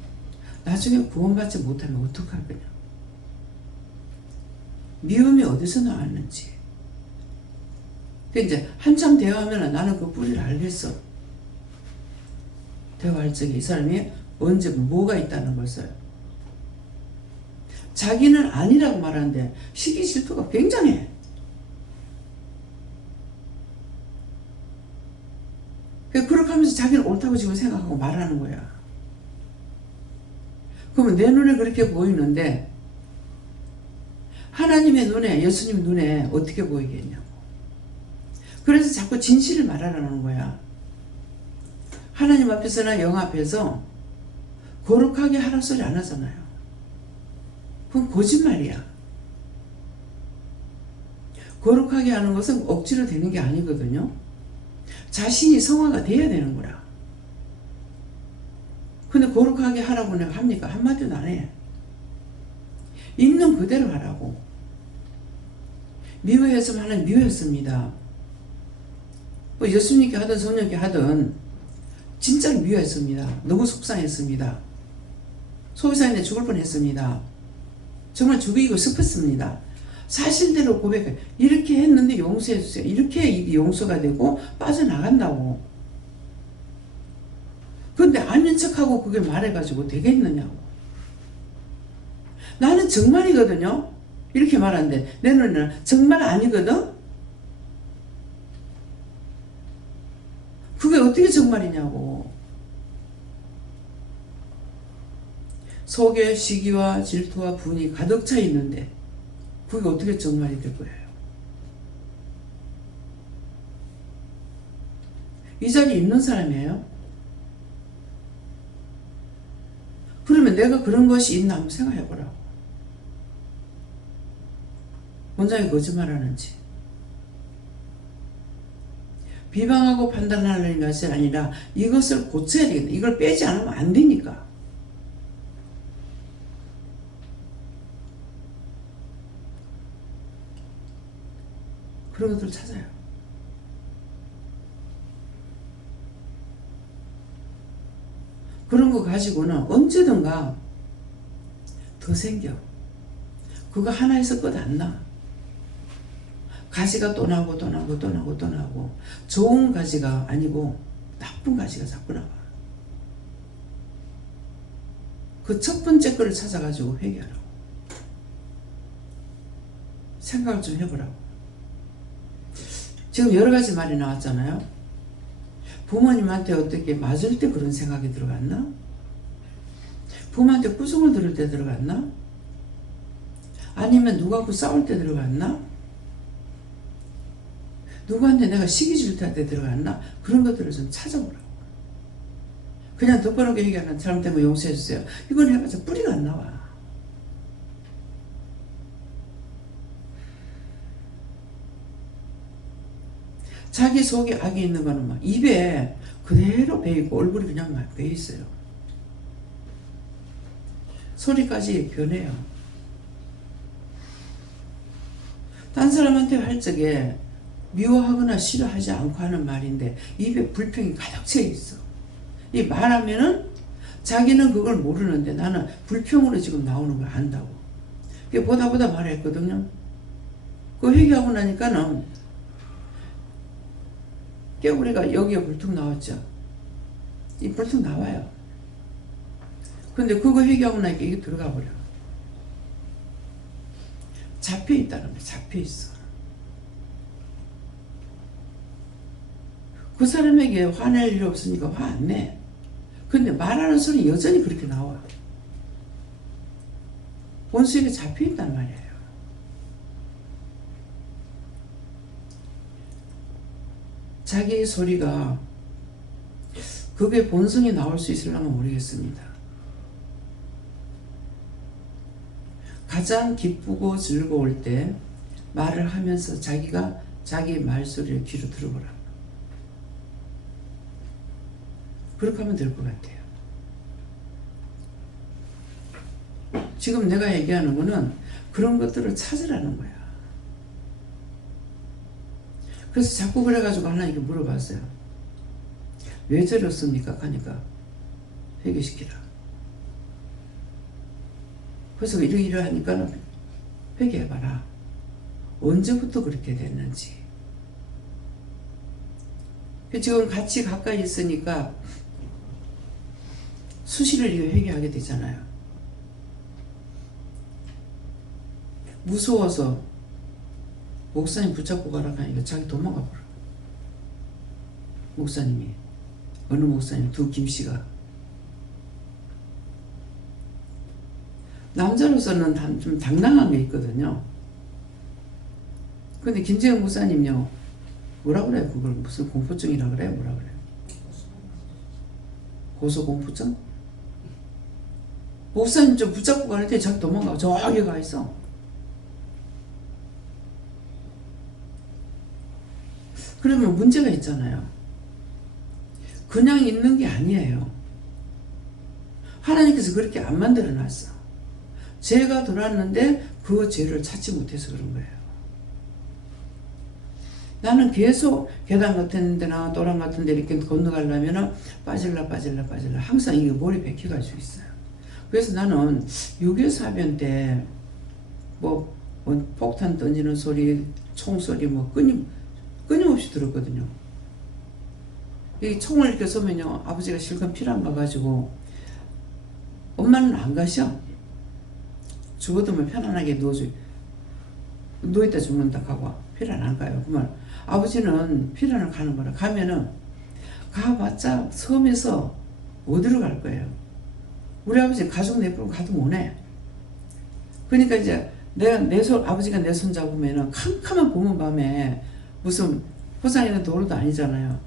나중에 구원받지 못하면 어떡할 거냐. 미움이 어디서 나왔는지. 이제 한참 대화하면 나는 그 뿌리를 알겠어. 대화할 적에 이 사람이 언제 뭐가 있다는 것을. 자기는 아니라고 말하는데 시기 질투가 굉장해. 그렇게 하면서 자기는 옳다고 지금 생각하고 말하는 거야. 그러면 내 눈에 그렇게 보이는데 하나님의 눈에, 예수님 눈에 어떻게 보이겠냐고. 그래서 자꾸 진실을 말하라는 거야. 하나님 앞에서나 영 앞에서 거룩하게 하라 소리 안 하잖아요. 그건 거짓말이야. 거룩하게 하는 것은 억지로 되는 게 아니거든요. 자신이 성화가 돼야 되는 거라. 근데 거룩하게 하라고 내가 합니까? 한마디도 안 해. 있는 그대로 하라고. 미워했으면 하나님 미워했습니다. 뭐 예수님께 하든 성령께 하든 진짜로 미워했습니다. 너무 속상했습니다. 소비사인데 죽을 뻔했습니다. 정말 죽이고 싶었습니다. 사실대로 고백해. 이렇게 했는데 용서해주세요. 이렇게 이게 용서가 되고 빠져나간다고. 근데 아닌 척하고 그게 말해가지고 되겠느냐고. 나는 정말이거든요. 이렇게 말하는데 내 눈에는 정말 아니거든. 그게 어떻게 정말이냐고. 속에 시기와 질투와 분이 가득 차 있는데 그게 어떻게 정말이 될 거예요? 이 자리에 있는 사람이에요? 그러면 내가 그런 것이 있나 한번 생각해 보라고. 원장이 거짓말하는지. 비방하고 판단하는 것이 아니라 이것을 고쳐야 되겠다. 이걸 빼지 않으면 안 되니까. 그런 것들을 찾아요. 그런 거 가지고는 언제든가 더 생겨. 그거 하나에서 끝 안 나. 가지가 또 나고 또 나고 또 나고 또 나고. 좋은 가지가 아니고 나쁜 가지가 자꾸 나와. 그 첫 번째 거를 찾아가지고 회개하라고. 생각을 좀 해보라고. 지금 여러 가지 말이 나왔잖아요. 부모님한테 어떻게 맞을 때 그런 생각이 들어갔나? 부모한테 꾸중을 들을 때 들어갔나? 아니면 누구하고 싸울 때 들어갔나? 누구한테 내가 시기 질투할 때 들어갔나? 그런 것들을 좀 찾아보라고. 그냥 덮어놓게 얘기하는 잘못된 거 용서해주세요. 이건 해봤자 뿌리가 안 나와. 자기 속에 악이 있는 거는 막 입에 그대로 배이고 얼굴이 그냥 막 배있어요. 소리까지 변해요. 딴 사람한테 할 적에 미워하거나 싫어하지 않고 하는 말인데 입에 불평이 가득 차 있어. 이 말하면은 자기는 그걸 모르는데 나는 불평으로 지금 나오는 걸 안다고. 보다 말했거든요. 그 회개하고 나니까는 깨구리가 여기에 불뚝 나왔죠. 이 불뚝 나와요. 근데 그거 회개하고 나니까 이게 들어가 버려. 잡혀있다는 거야. 잡혀있어. 그 사람에게 화낼 일 없으니까 화 안 내. 근데 말하는 소리 여전히 그렇게 나와. 본성에 잡혀있단 말이에요. 자기의 소리가 그게 본성이 나올 수 있을랑은 모르겠습니다. 가장 기쁘고 즐거울 때 말을 하면서 자기가 자기의 말소리를 귀로 들어보라. 그렇게 하면 될 것 같아요. 지금 내가 얘기하는 거는 그런 것들을 찾으라는 거야. 그래서 자꾸 그래가지고 하나님께 물어봤어요. 왜 저랬습니까? 하니까 회개시키라. 그래서 이러이러하니까 회개해봐라. 언제부터 그렇게 됐는지. 지금 같이 가까이 있으니까 수시를 회개하게 되잖아요. 무서워서 목사님 붙잡고 가라 하니까 자기 도망가 버려. 목사님이 어느 목사님 두 김씨가 남자로서는 좀 당당한 게 있거든요. 근데 김재영 목사님요 뭐라 그래요? 그걸 무슨 공포증이라 그래요? 뭐라 그래요? 고소공포증? 목사님 좀 붙잡고 가는데 자기 도망가 저기 가 있어. 그러면 문제가 있잖아요. 그냥 있는 게 아니에요. 하나님께서 그렇게 안 만들어 놨어. 죄가 들어왔는데 그 죄를 찾지 못해서 그런 거예요. 나는 계속 계단 같은 데나 도랑 같은 데 이렇게 건너가려면 빠질라 항상 이게 머리 박혀가지고 있어요. 그래서 나는 6.25 사변 때 뭐 폭탄 던지는 소리, 총소리 끊임없이 들었거든요. 이 총을 이렇게 쏘면요 아버지가 실컷 피를 안 가가지고 엄마는 안 가셔. 죽어도 편안하게 누워있다 죽는다 하고 피를 안 가요. 그러면 아버지는 피란을 가는 거라. 가면은 가봤자 섬에서 어디로 갈 거예요? 우리 아버지 가족 내부로 가도 못해. 그러니까 이제 아버지가 내 손 잡으면은 캄캄한 봄은 밤에 무슨 포장이나 도로도 아니잖아요.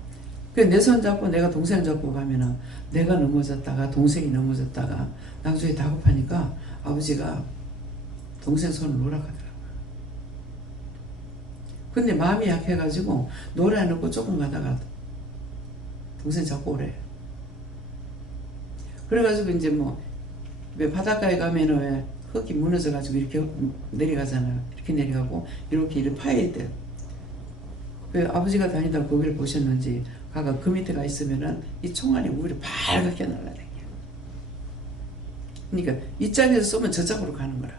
내 손 잡고 내가 동생 잡고 가면은 내가 넘어졌다가 동생이 넘어졌다가 나중에 다급하니까 아버지가 동생 손을 놓으라 하더라고요. 근데 마음이 약해가지고 놀아놓고 조금 가다가 동생 잡고 오래. 그래가지고 이제 왜 바닷가에 가면은 왜 흙이 무너져가지고 이렇게 내려가잖아요. 이렇게 내려가고 이렇게 파야 돼. 왜 아버지가 다니다 거기를 보셨는지 가가 그 밑에 가 있으면은 이 총알이 우리를 발갛게 날라다녀. 그러니까 이 짝에서 쏘면 저 짝으로 가는 거라.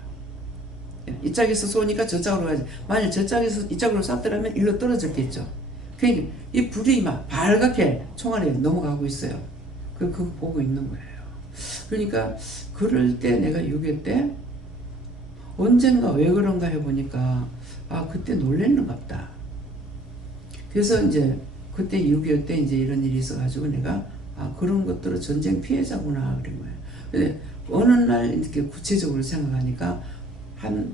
이 짝에서 쏘니까 저 짝으로 가지. 만약 저 짝에서 이 짝으로 쐈더라면 일로 떨어졌겠죠. 그러니까 이 불이 막 발갛게 총알이 넘어가고 있어요. 그거 보고 있는 거예요. 그러니까 그럴 때 내가 6.25 때 언젠가 왜 그런가 해보니까 그때 놀랬는갑다. 그래서 이제 그때 6.25 때 이제 이런 일이 있어가지고 내가 그런 것들은 전쟁 피해자구나 그런 거예요. 근데 어느 날 이렇게 구체적으로 생각하니까 한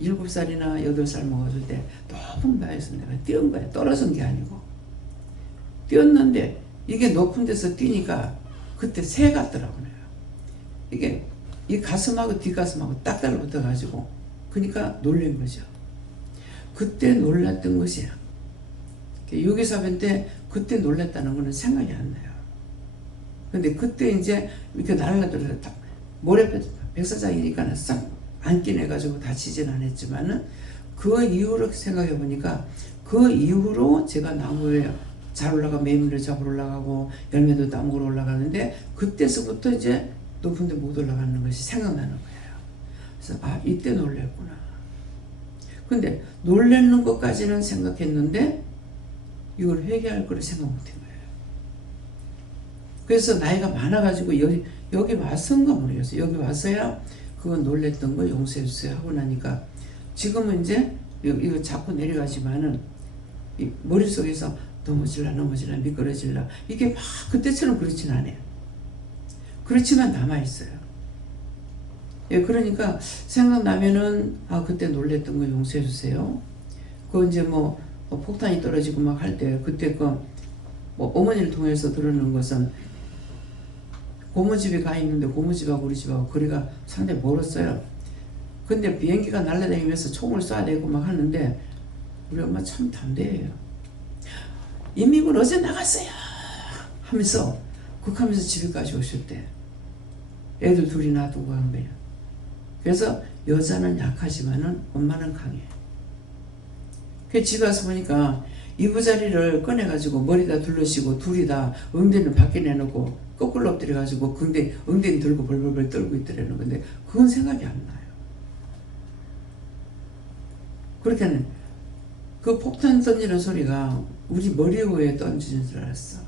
7살이나 8살 먹었을 때 높은 바에서 내가 뛰은 거야. 떨어진 게 아니고 뛰었는데 이게 높은 데서 뛰니까 그때 새 같더라고요. 이게 이 가슴하고 뒷가슴하고 딱 달라붙어 가지고 그러니까 놀란 거죠. 그때 놀랐던 것이야. 6.25 사변 때 그때 놀랐다는 거는 생각이 안 나요. 근데 그때 이제 이렇게 날라들어서 모래 백사장이니까 싹 안긴 해가지고 다치진 않았지만은 그 이후로 생각해 보니까 그 이후로 제가 나무에 잘 올라가 매미를 잡으러 올라가고 열매도 따먹으러 올라가는데 그때서부터 이제 높은 데 못 올라가는 것이 생각나는 거예요. 그래서 이때 놀랬구나. 근데 놀라는 것까지는 생각했는데 이걸 회개할 거를 생각 못한 거예요. 그래서 나이가 많아가지고 여기 와서인가 모르겠어요. 여기 와서야 그건 놀랬던 거 용서해주세요 하고 나니까 지금은 이제 이거 자꾸 내려가지만은 이 머릿속에서 넘어질라 미끄러질라 이게 막 그때처럼 그렇진 않아요. 그렇지만 남아있어요. 예, 그러니까 생각나면은 그때 놀랬던 거 용서해 주세요. 그 이제 폭탄이 떨어지고 막 할 때 그때 어머니를 통해서 들었는 것은 고모집에 가 있는데 고모집하고 우리 집하고 거리가 상당히 멀었어요. 근데 비행기가 날아다니면서 총을 쏴대고 막 하는데 우리 엄마 참 담대해요. 인민군 어제 나갔어요 하면서 극하면서 집에까지 오실 때 애들 둘이 놔두고 간 거예요. 그래서 여자는 약하지만은 엄마는 강해. 그 집에 와서 보니까 이부자리를 꺼내가지고 머리다 둘러시고 둘이 다 엉덩이는 밖에 내놓고 거꾸로 엎드려가지고 엉덩이 들고 벌벌벌 떨고 있더라는 건데 그건 생각이 안 나요. 그렇게는 그 폭탄 던지는 소리가 우리 머리 위에 던지는 줄 알았어.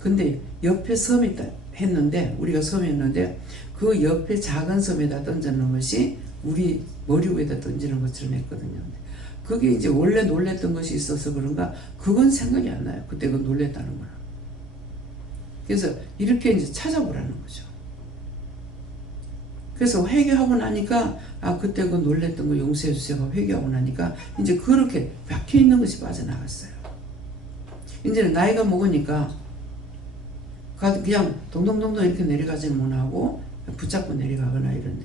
근데 옆에 섬이 했는데 우리가 섬이었는데 그 옆에 작은 섬에다 던져놓은 것이 우리 머리 위에다 던지는 것처럼 했거든요. 그게 이제 원래 놀랬던 것이 있어서 그런가 그건 생각이 안 나요. 그때 그 놀랬다는 거는. 그래서 이렇게 이제 찾아보라는 거죠. 그래서 회개하고 나니까 그때 그 놀랬던 거 용서해 주세요. 회개하고 나니까 이제 그렇게 박혀있는 것이 빠져나갔어요. 이제는 나이가 먹으니까 그냥 동동동동 이렇게 내려가지는 못하고 붙잡고 내려가거나 이런데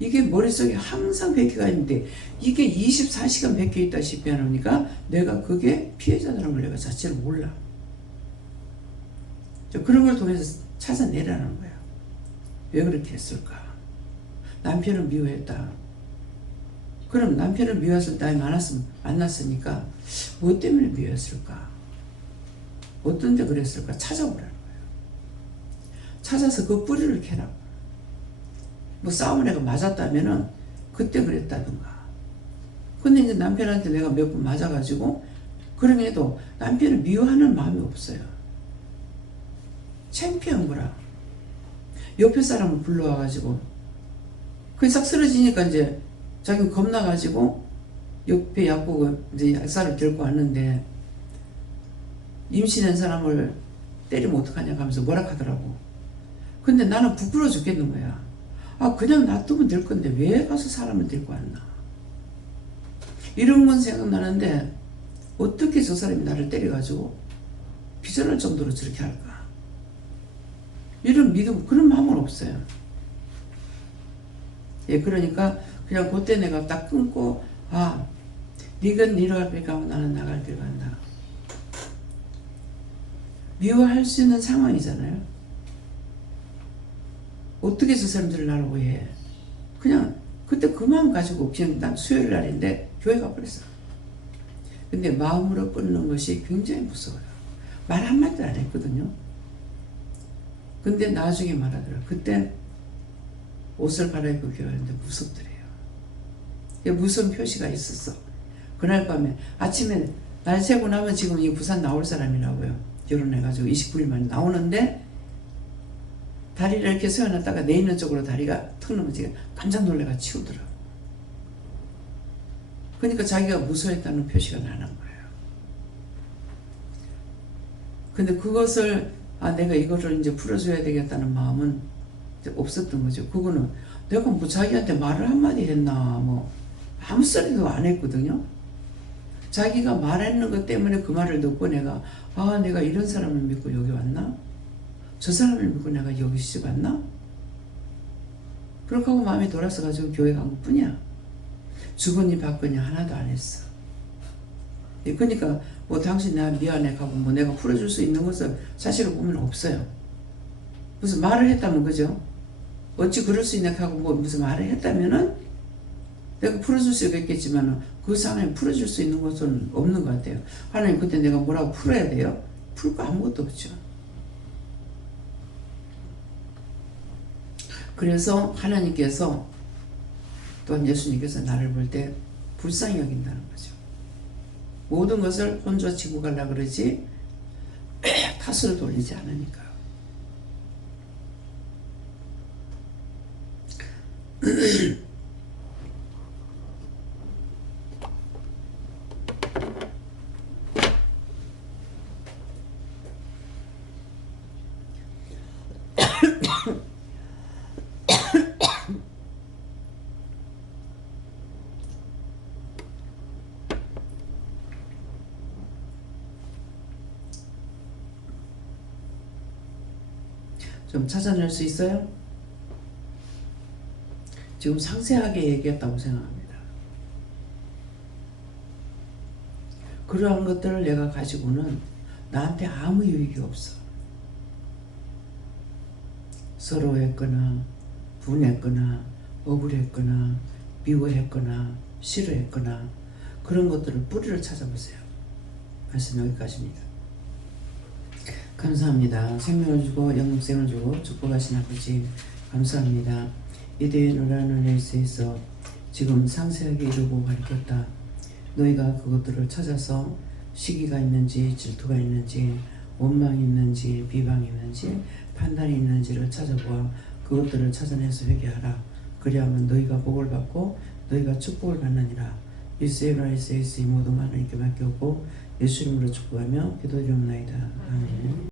이게 머릿속에 항상 베껴가 있는데 이게 24시간 베껴 있다시피 하니까 내가 그게 피해자라는 걸 내가 자체를 몰라. 그런 걸 통해서 찾아내라는 거야. 왜 그렇게 했을까? 남편을 미워했다. 그럼 남편을 미워했을 때 만났으니까 뭐 때문에 미워했을까? 어떤 데 그랬을까? 찾아보라는 거예요. 찾아서 그 뿌리를 캐라고. 싸움을 내가 맞았다면은 그때 그랬다든가. 근데 이제 남편한테 내가 몇 번 맞아가지고 그럼에도 남편을 미워하는 마음이 없어요. 창피한 거라. 옆에 사람을 불러와가지고 그게 싹 쓰러지니까 이제 자기는 겁나가지고 옆에 약국을 이제 약사를 데리고 왔는데 임신한 사람을 때리면 어떡하냐고 하면서 뭐라 하더라고. 근데 나는 부끄러워 죽겠는 거야. 그냥 놔두면 될 건데 왜 가서 사람을 데리고 왔나. 이런 건 생각나는데 어떻게 저 사람이 나를 때려가지고 기절할 정도로 저렇게 할까. 이런 믿음, 그런 마음은 없어요. 예, 그러니까 그냥 그때 내가 딱 끊고 네가 니로 갈 길 가고 나는 나갈 길 간다. 미워할 수 있는 상황이잖아요. 어떻게 저 사람들을 나를 오해해. 그냥 그때 그 마음 가지고 그냥 난 수요일 날인데 교회 가버렸어. 근데 마음으로 끊는 것이 굉장히 무서워요. 말 한마디도 안 했거든요. 근데 나중에 말하더라. 그때 옷을 갈아입고 교회 왔는데 무섭더래요. 무서운 표시가 있었어. 그날 밤에 아침에 날 새고 나면 지금 이 부산 나올 사람이라고요. 결혼해가지고 29일 만에 나오는데 다리를 이렇게 세워놨다가 내 있는 쪽으로 다리가 턱 넘어지게 깜짝 놀래가 치우더라고. 그러니까 자기가 무서워했다는 표시가 나는 거예요. 근데 그것을 내가 이거를 이제 풀어줘야 되겠다는 마음은 이제 없었던 거죠. 그거는 내가 자기한테 말을 한마디 했나 아무 소리도 안 했거든요. 자기가 말했는 것 때문에 그 말을 듣고 내가 내가 이런 사람을 믿고 여기 왔나? 저 사람을 믿고 내가 여기 시집 왔나? 그렇게 하고 마음이 돌아서가지고 교회 간 것 뿐이야. 주거니 받거니 하나도 안 했어. 그러니까 당신 나 미안해 하고 내가 풀어줄 수 있는 것을 사실을 보면 없어요. 무슨 말을 했다면 그죠? 어찌 그럴 수 있나 하고 무슨 말을 했다면은 내가 풀어줄 수 있겠지만 그 상황에 풀어줄 수 있는 것은 없는 것 같아요. 하나님 그때 내가 뭐라고 풀어야 돼요? 풀 거 아무것도 없죠. 그래서 하나님께서 또한 예수님께서 나를 볼 때 불쌍히 여긴다는 거죠. 모든 것을 혼자 지고 가려고 그러지 탓으로 돌리지 않으니까. 좀 찾아낼 수 있어요? 지금 상세하게 얘기했다고 생각합니다. 그러한 것들을 내가 가지고는 나한테 아무 유익이 없어. 서러워했거나 분했거나 억울했거나 미워했거나 싫어했거나 그런 것들을 뿌리를 찾아보세요. 말씀 여기까지입니다. 감사합니다. 생명을 주고 영생을 주고 축복하신 아버지 감사합니다. 이대의 노란 일세에서 지금 상세하게 이루고 가르쳤다. 너희가 그것들을 찾아서 시기가 있는지 질투가 있는지 원망이 있는지 비방이 있는지 판단이 있는지를 찾아보아 그것들을 찾아내서 회개하라. 그리하면 너희가 복을 받고 너희가 축복을 받느니라. 일세나 일세일세 이 모든 하나님께 맡겼고 예수 이름으로 축복하며 기도드리옵나이다. 아멘.